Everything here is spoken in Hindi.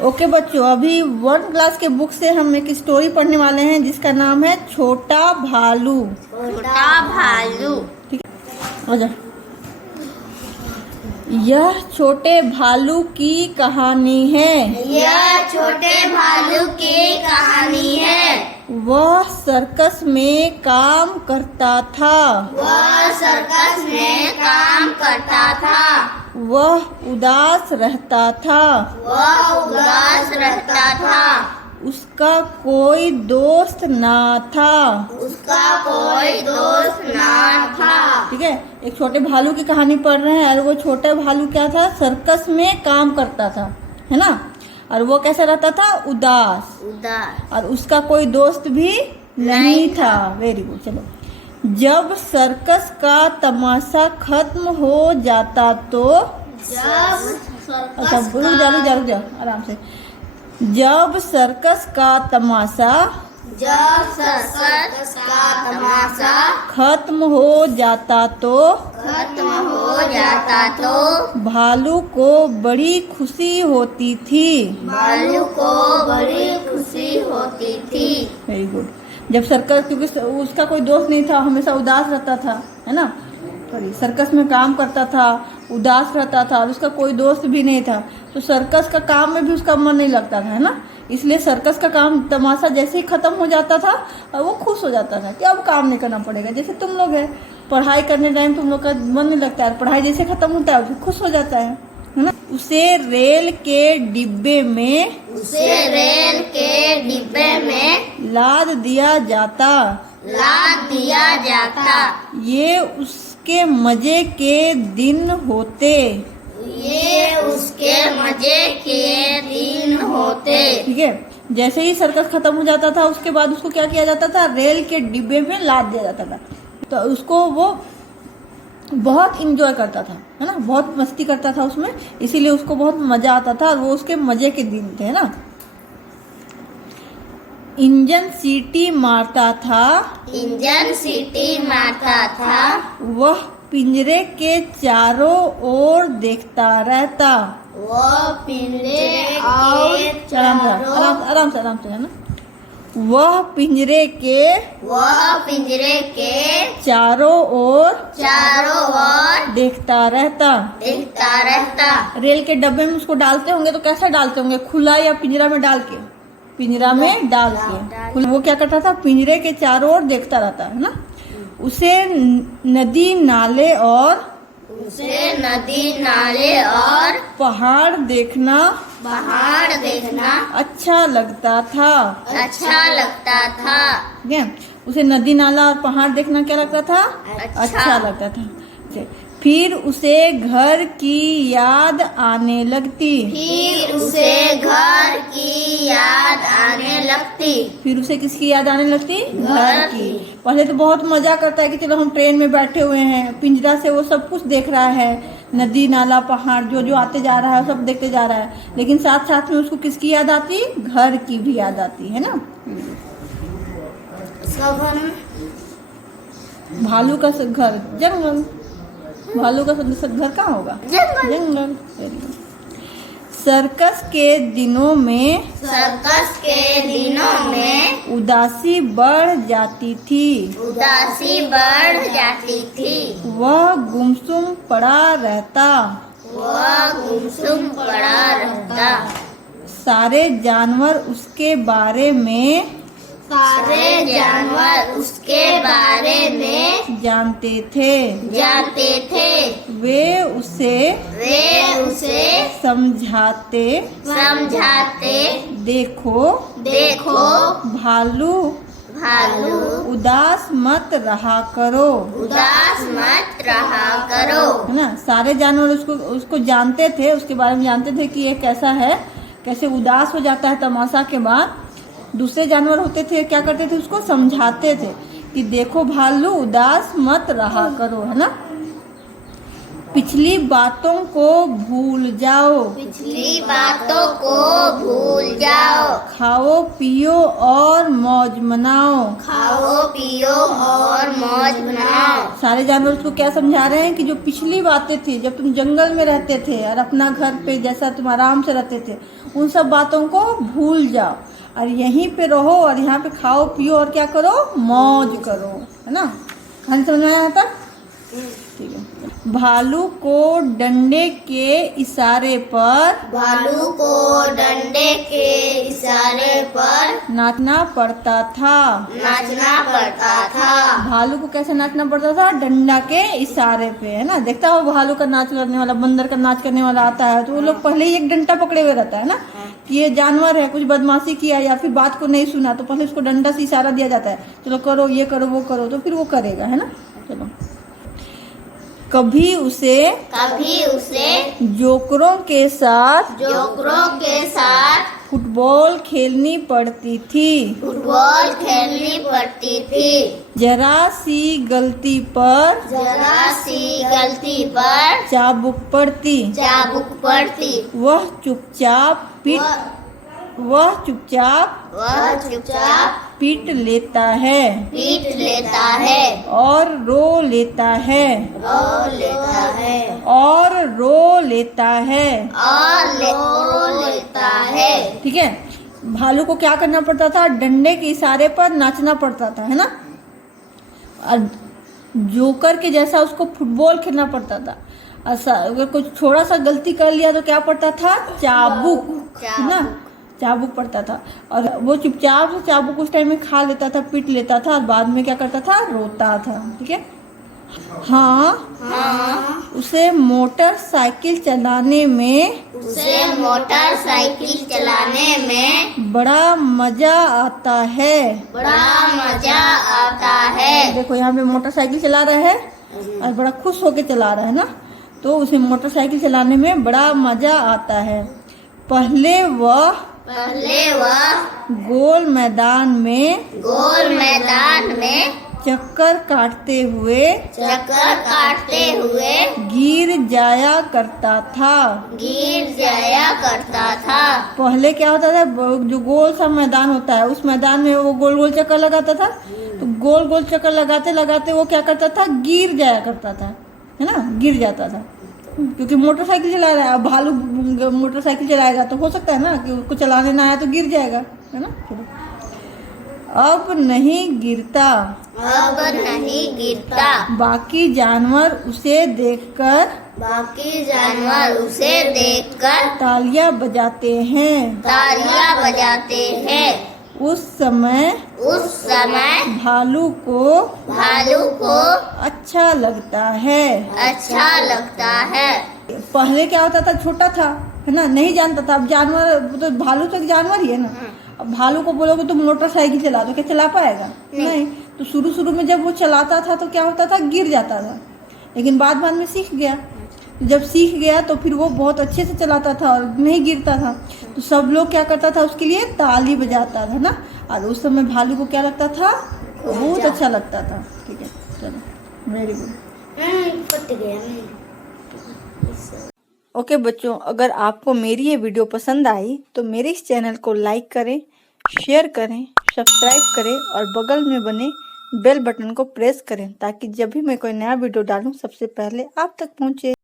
ओके बच्चों, अभी 1 क्लास के बुक से हम एक स्टोरी पढ़ने वाले हैं जिसका नाम है छोटा भालू। छोटा भालू। ठीक है, आजा। यह छोटे भालू की कहानी है। यह छोटे भालू की कहानी है। वह सर्कस में काम करता था। वह सर्कस में काम करता था। वह उदास रहता था। वह उदास रहता था। उसका कोई दोस्त ना था। उसका कोई दोस्त ना था। ठीक है, एक छोटे भालू की कहानी पढ़ रहे हैं और वो छोटा भालू क्या था, सर्कस में काम करता था, है ना। और वो कैसा रहता था, उदास। उदास। और उसका कोई दोस्त भी नहीं था। Very good. चलो, जब सर्कस का तमाशा खत्म हो जाता तो अच्छा, रुक जा आराम से। जब सर्कस का तमाशा खत्म हो जाता तो भालू को बड़ी खुशी होती थी। भालू को बड़ी खुशी होती थी। Very good. जब सर्कस, क्योंकि उसका कोई दोस्त नहीं था, हमेशा उदास रहता था, है ना। सॉरी, सर्कस में काम करता था, उदास रहता था और उसका कोई दोस्त भी नहीं था, तो सर्कस का काम में भी उसका मन नहीं लगता था, है ना। इसलिए सर्कस का काम, तमाशा जैसे ही खत्म हो जाता था और वो खुश हो जाता था कि अब काम नहीं करना पड़ेगा। जैसे तुम लोग है, पढ़ाई करने टाइम तुम लोग का मन नहीं लगता है, पढ़ाई जैसे खत्म होता है फिर खुश हो जाता है ना। उसे रेल के डिब्बे में लाद दिया जाता। ये उसके मजे के दिन होते। ठीक है, जैसे ही सर्कस खत्म हो जाता था उसके बाद उसको क्या किया जाता था, रेल के डिब्बे में लाद दिया जाता था। तो उसको वो बहुत इंजॉय करता था, है ना, बहुत मस्ती करता था उसमें, इसीलिए उसको बहुत मजा आता था और वो उसके मजे के दिन थे, है ना। इंजन सीटी मारता था। वह पिंजरे के चारों ओर देखता रहता। आराम से, है ना। वह पिंजरे के चारों ओर देखता रहता। रेल के डब्बे में उसको डालते होंगे तो कैसा डालते होंगे, खुला या पिंजरा में डाल के? वो क्या करता था, पिंजरे के चारों ओर देखता रहता, है ना। उसे नदी नाले और पहाड़ देखना अच्छा लगता था। ठीक है, उसे नदी नाला और पहाड़ देखना क्या लगता था, अच्छा लगता था। फिर उसे घर की याद आने लगती। फिर उसे किसकी याद आने लगती, घर की। पहले तो बहुत मजा करता है कि चलो हम ट्रेन में बैठे हुए हैं, पिंजरा से वो सब कुछ देख रहा है, नदी नाला पहाड़ जो जो आते जा रहा है सब देखते जा रहा है, लेकिन साथ साथ में उसको किसकी याद आती, घर की भी याद आती है ना। भालू का घर जंगल, भालू का घर कहाँ होगा, जंगल। सर्कस के दिनों में उदासी बढ़ जाती थी। वह गुमसुम पड़ा रहता। सारे जानवर उसके बारे में जानते थे। वे उसे समझाते, देखो भालू उदास मत रहा करो, है ना। सारे जानवर उसको जानते थे, उसके बारे में जानते थे कि ये कैसा है, कैसे उदास हो जाता है तमाशा के बाद। दूसरे जानवर होते थे, क्या करते थे, उसको समझाते थे कि देखो भालू उदास मत रहा करो, है ना। पिछली बातों को भूल जाओ, पिछली बातों को भूल जाओ, खाओ पियो और मौज मनाओ। खाओ पियो और मौज मनाओ। सारे जानवर उसको क्या समझा रहे हैं कि जो पिछली बातें थी, जब तुम जंगल में रहते थे और अपना घर पे जैसा तुम आराम से रहते थे, उन सब बातों को भूल जाओ और यहीं पे रहो और यहाँ पे खाओ पियो और क्या करो, मौज करो, है ना। कहानी समझ में आया था? ठीक है। भालू को डंडे के इशारे पर, भालू को डंडे के इशारे पर नाचना पड़ता था। नाचना पड़ता था। भालू को कैसे नाचना पड़ता था? डंडा के इशारे पे, है ना। देखता हो भालू का नाच करने वाला, बंदर का नाच करने वाला आता है तो वो लोग पहले ही एक डंडा पकड़े हुए रहता है ना, कि ये जानवर है, कुछ बदमाशी किया या फिर बात को नहीं सुना तो पहले उसको डंडा से इशारा दिया जाता है, चलो करो, ये करो, वो करो, तो फिर वो करेगा, है ना। चलो। कभी उसे जोकरों के साथ फुटबॉल खेलनी पड़ती थी। फुटबॉल खेलनी पड़ती थी। जरा सी गलती पर चाबुक पड़ती। वह चुपचाप पीट लेता है और रो लेता है। ठीक है। भालू को क्या करना पड़ता था? डंडे के इशारे पर नाचना पड़ता था, है ना। और जोकर के जैसा उसको फुटबॉल खेलना पड़ता था। अगर कुछ थोड़ा सा गलती कर लिया तो क्या पड़ता था? चाबुक, है ना, चाबुक पड़ता था। और वो चुपचाप से चाबुक उस टाइम में खा लेता था, पीट लेता था और बाद में क्या करता था? रोता था। ठीक है। हाँ, उसे मोटरसाइकिल चलाने में बड़ा मजा आता है। देखो यहाँ पे मोटरसाइकिल चला रहा है और बड़ा खुश होके चला रहा है ना, तो उसे मोटरसाइकिल चलाने में बड़ा मजा आता है। पहले वह गोल मैदान में चक्कर काटते हुए गिर जाया करता था। पहले क्या होता था, जो गोल सा मैदान होता है उस मैदान में वो गोल गोल चक्कर लगाता था, तो गोल गोल चक्कर लगाते लगाते वो क्या करता था? गिर जाया करता था, है ना, गिर जाता था। क्योंकि मोटरसाइकिल चला रहा है, अब भालू मोटरसाइकिल चलाएगा तो हो सकता है ना कि उसको चलाने ना आया तो गिर जाएगा, है ना। अब नहीं गिरता। बाकी जानवर उसे देखकर तालियां बजाते हैं। उस समय भालू को अच्छा लगता है। पहले क्या होता था? छोटा था, है ना, नहीं जानता था। अब जानवर तो भालू तो जानवर ही है ना। अब भालू को बोलोगे तुम मोटरसाइकिल चला तो क्या चला पाएगा? नहीं। तो शुरू में जब वो चलाता था तो क्या होता था? गिर जाता था, लेकिन बाद में सीख गया। तो जब सीख गया तो फिर वो बहुत अच्छे से चलाता था और नहीं गिरता था। तो सब लोग क्या करता था? उसके लिए ताली बजाता था ना। और उस समय भालू को क्या लगता था? बहुत अच्छा लगता था। ठीक है, चलो, वेरी गुड। ओके बच्चों, अगर आपको मेरी ये वीडियो पसंद आई तो मेरे इस चैनल को लाइक करें, शेयर करें, सब्सक्राइब करें और बगल में बने बेल बटन को प्रेस करें ताकि जब भी मैं कोई नया वीडियो डालूं सबसे पहले आप तक पहुंचे।